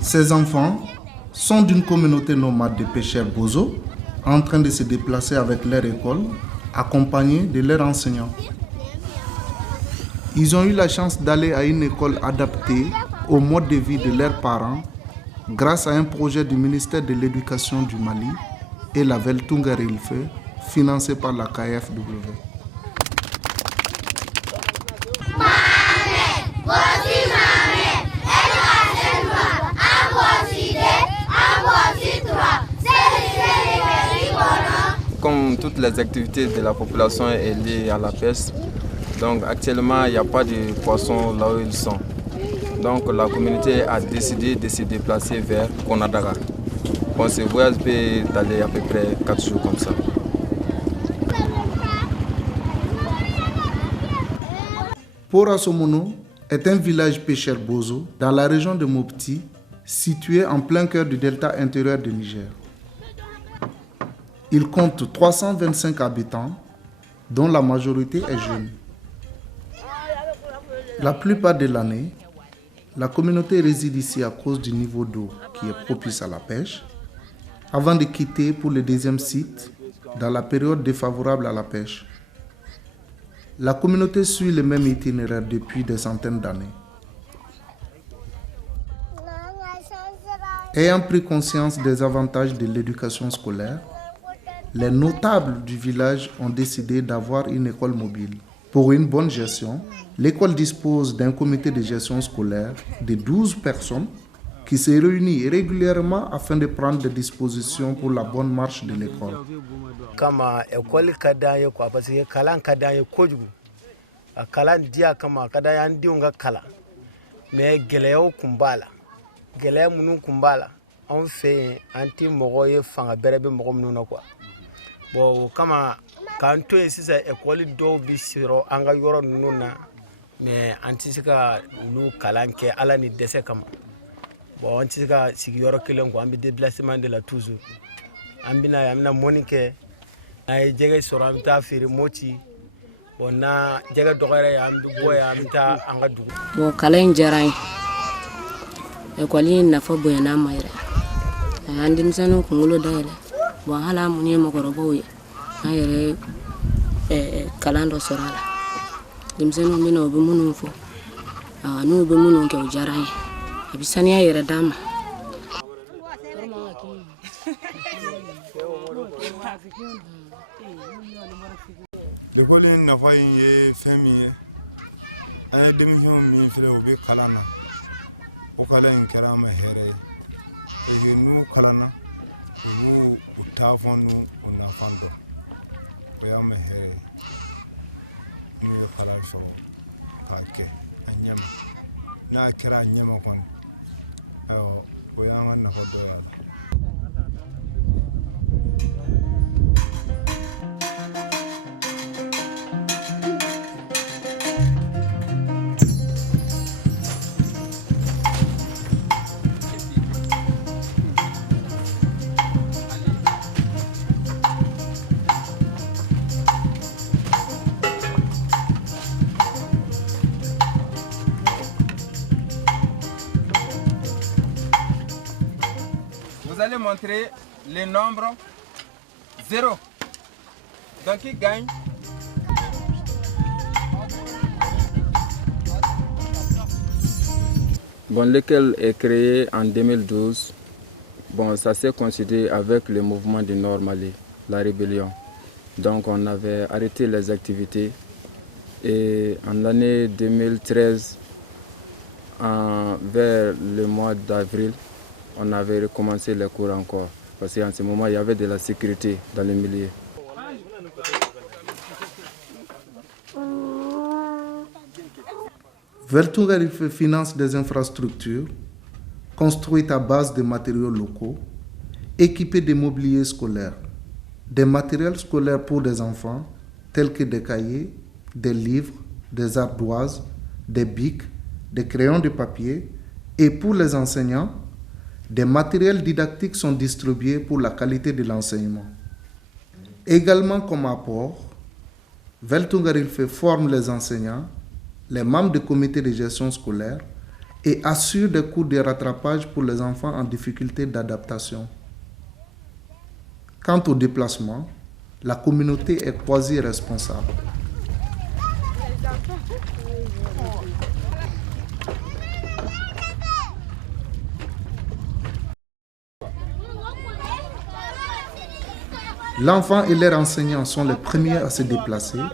Ces enfants sont d'une communauté nomade de pêcheurs Bozo en train de se déplacer avec leur école, accompagnés de leurs enseignants. Ils ont eu la chance d'aller à une école adaptée au mode de vie de leurs parents grâce à un projet du ministère de l'Éducation du Mali et la Veltunga Ilfe, financé par la KfW. Comme toutes les activités de la population sont liées à la pêche, donc actuellement il n'y a pas de poissons là où ils sont. Donc la communauté a décidé de se déplacer vers Konadaga. Bon, ce voyage peut aller à peu près 4 jours comme ça. Pora-Somono est un village pêcheur Bozo dans la région de Mopti, situé en plein cœur du delta intérieur du Niger. Il compte 325 habitants, dont la majorité est jeune. La plupart de l'année, la communauté réside ici à cause du niveau d'eau qui est propice à la pêche, avant de quitter pour le deuxième site dans la période défavorable à la pêche. La communauté suit le même itinéraire depuis des centaines d'années. Ayant pris conscience des avantages de l'éducation scolaire, les notables du village ont décidé d'avoir une école mobile. Pour une bonne gestion, l'école dispose d'un comité de gestion scolaire de 12 personnes qui se réunit régulièrement afin de prendre des dispositions pour la bonne marche de l'école. Kama école kadaye quoi parce que kalan kadaye kojugu kalan dia kama kadaye andi nga kala mais geleyo kumbala geleya munu kumbala on fait anti mogoye fanga berebe mogo munu quoi. Bon kama kanto sisa école do bi siro anga yoro nuna mais antisika ulu kalanke ala ni dese kama bon antisika sigi yoro kilen ko ambi déplacement de la toujours ambina amina monike ay jege soro amta firi moti bon na jege dogere ya ambi boya amta anga dugu bon kalen jaray école na fo boyana mayre andi misano ko ngulo dayele bon hala munye makoro boye ayere kalando sorala dimseno mino be munu fo no be munu ke jaray abisani ayere dama l'école n'a pas une famille un demi-million min fele obe kalana o kala in kerama here e nu kalana u utafonu unafando o yama here nu kala shoro ka ke anyama na kera anyama kon ayo o yama na fodo yala. Bon, l'école est créée en 2012. Bon, ça s'est constitué avec le mouvement du Nord Mali, la rébellion. Donc on avait arrêté les activités et en l'année 2013, vers le mois d'avril, on avait recommencé les cours encore. Parce qu'en ce moment, il y avait de la sécurité dans le milieu. Veltunga-Rife finance des infrastructures construites à base de matériaux locaux, équipées de mobilier scolaire, des matériels scolaires pour des enfants, tels que des cahiers, des livres, des ardoises, des bics, des crayons de papier, et pour les enseignants, des matériels didactiques sont distribués pour la qualité de l'enseignement. Également comme apport, Veltunga-Rife forme les enseignants, les membres du comité de gestion scolaire et assure des cours de rattrapage pour les enfants en difficulté d'adaptation. Quant au déplacement, la communauté est quasi-responsable. L'enfant et leurs enseignants sont les premiers à se déplacer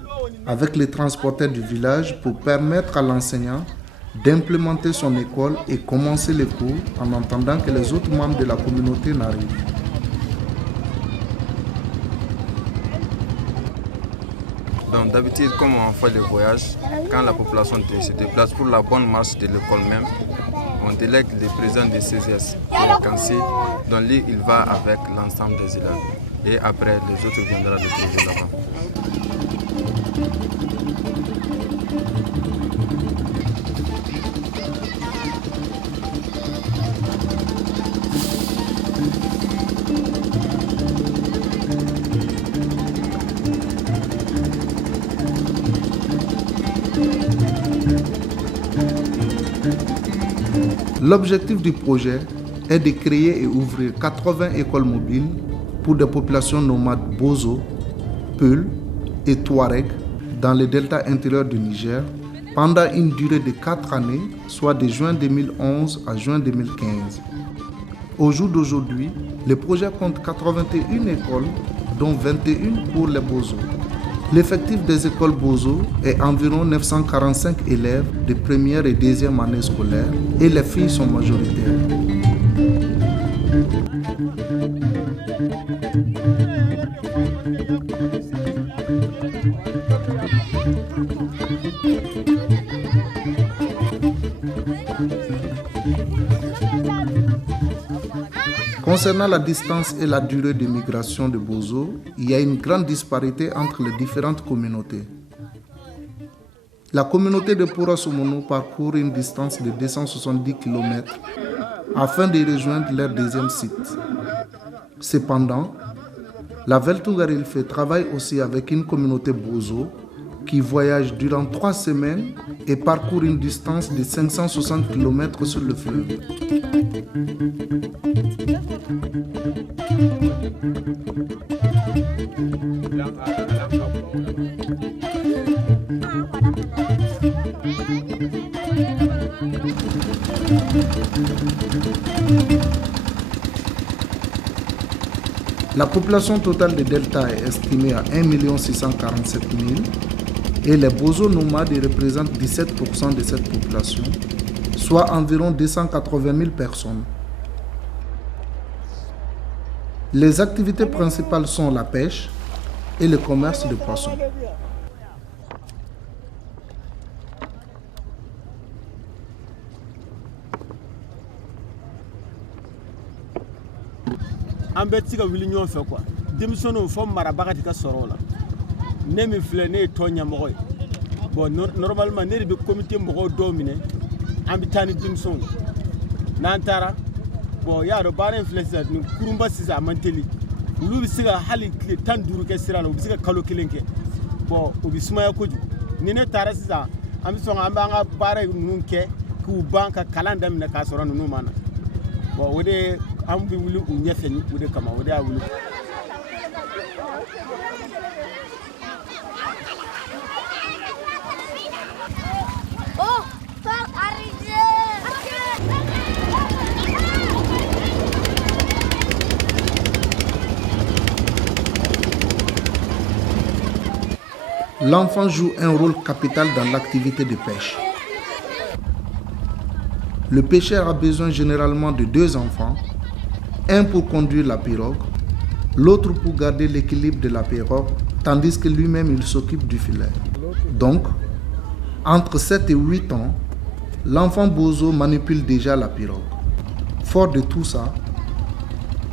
avec les transporteurs du village pour permettre à l'enseignant d'implémenter son école et commencer les cours en attendant que les autres membres de la communauté n'arrivent. Donc d'habitude, comme on fait le voyage, quand la population se déplace pour la bonne marche de l'école même, on délègue le président de CCS qui est Kansi, dont lui il va avec l'ensemble des élèves. Et après, les autres viendront le trouver là-bas. L'objectif du projet est de créer et ouvrir 80 écoles mobiles pour des populations nomades Bozo, Peul et Touareg dans le delta intérieur du Niger pendant une durée de 4 années, soit de juin 2011 à juin 2015. Au jour d'aujourd'hui, le projet compte 81 écoles, dont 21 pour les Bozo. L'effectif des écoles Bozo est environ 945 élèves de première et deuxième année scolaire et les filles sont majoritaires. Concernant la distance et la durée de migration de Bozo, il y a une grande disparité entre les différentes communautés. La communauté de Pora-Somono parcourt une distance de 270 km afin de rejoindre leur deuxième site. Cependant, la Veltunga-Rife travaille aussi avec une communauté Bozo qui voyage durant 3 semaines et parcourt une distance de 560 km sur le fleuve. La population totale de Delta est estimée à 1 647 000 et les Bozo nomades représentent 17% de cette population, soit environ 280 000 personnes. Les activités principales sont la pêche et le commerce de poissons. An bɛ se ka wuli ɲɔgɔn fɛ quoi denmisɛnninw fɔ marabaga de ka sɔrɔ o la ne min filɛ ne ye tɔn ɲɛmɔgɔ ye bon normalement ne de bɛ comité mɔgɔw dɔw minɛ an bɛ taa ni denmisɛnw ye n'an taara bon y'a dɔn baara in filɛ sisan nin kurunba sisan a man teli olu bɛ se ka hali tile 15 kɛ sira la u bɛ se ka kalo 1 kɛ bon o bɛ sumaya kojugu ni ne taara sisan an bɛ sɔn an b'an ka baara ninnu kɛ k'u ban ka kalan daminɛ k'a sɔrɔ ninnu ma na bon o de an bɛ wuli u ɲɛfɛ ni o de kama o de y'a wuli. L'enfant joue un rôle capital dans l'activité de pêche. Le pêcheur a besoin généralement de 2 enfants, un pour conduire la pirogue, l'autre pour garder l'équilibre de la pirogue, tandis que lui-même il s'occupe du filet. Donc, entre 7 et 8 ans, l'enfant bozo manipule déjà la pirogue. Fort de tout ça,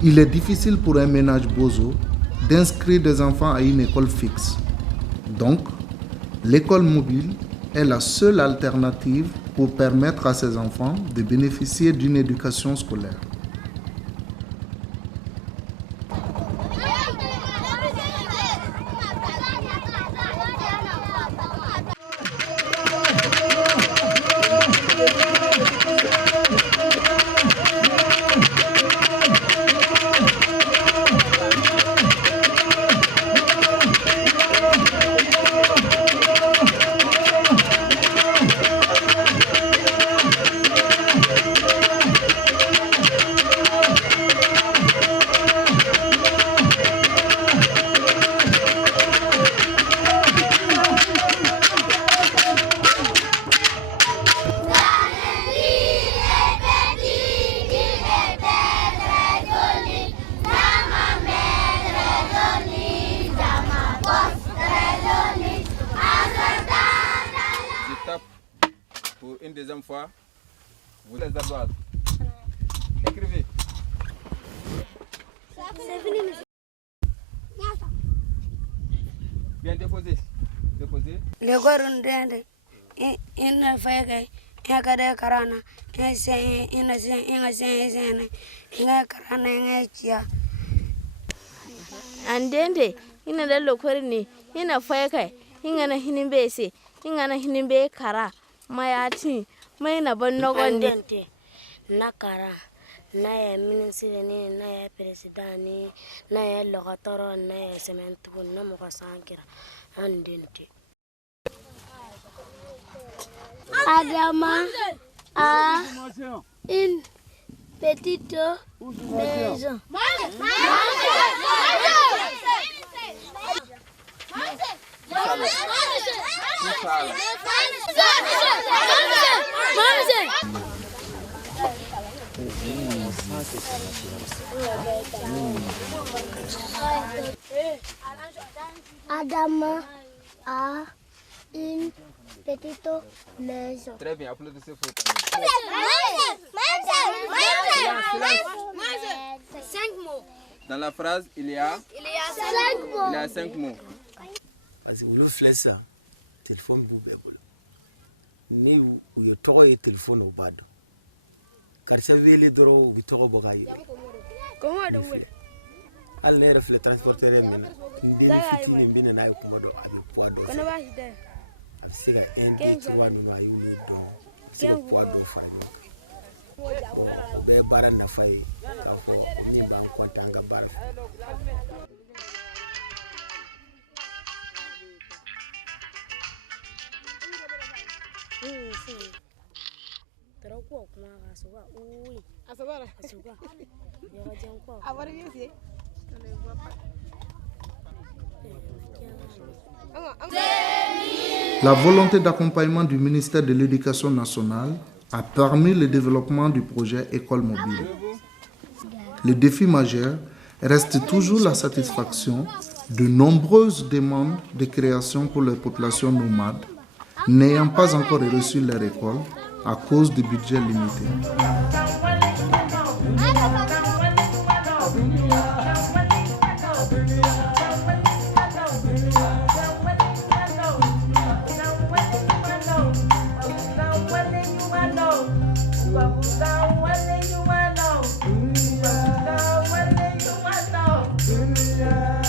il est difficile pour un ménage bozo d'inscrire des enfants à une école fixe. Donc, l'école mobile est la seule alternative pour permettre à ces enfants de bénéficier d'une éducation scolaire. Le corundende in fayga in kada karana in sen karana in chia andende ina da lokorini ina fayga ingana hinimbe ingana hinimbe kara mayati mai na bannogonde na kara na ya ministre ni na ya president ni na ya logatoro na ya sementu na mo kasankira andente Adama a une petite maison. Adama a une petite maison. Très bien, applaudissez pour Dans la phrase, il y a 5 mots. Parce que le flèche, téléphone boubébolo. Ni ou yo toro e téléphone au bado. Car ça vele doro ou toro boga yirila. Ni flè. Al ne refle transporteur mina. Ndeni fitini mbina na yo kumodo abi poids do sebe. Abi sega 1 2 3 nuno ayulu don. Abi sega poids do fara nyoka. Bo obe bara na fay ka fo o mi ba en konta nga bara fe. La volonté d'accompagnement du ministère de l'Éducation nationale a permis le développement du projet École mobile. Le défi majeur reste toujours la satisfaction de nombreuses demandes de création pour les populations nomades n'ayant pas encore reçu leur école à cause du budget limité. Yeah.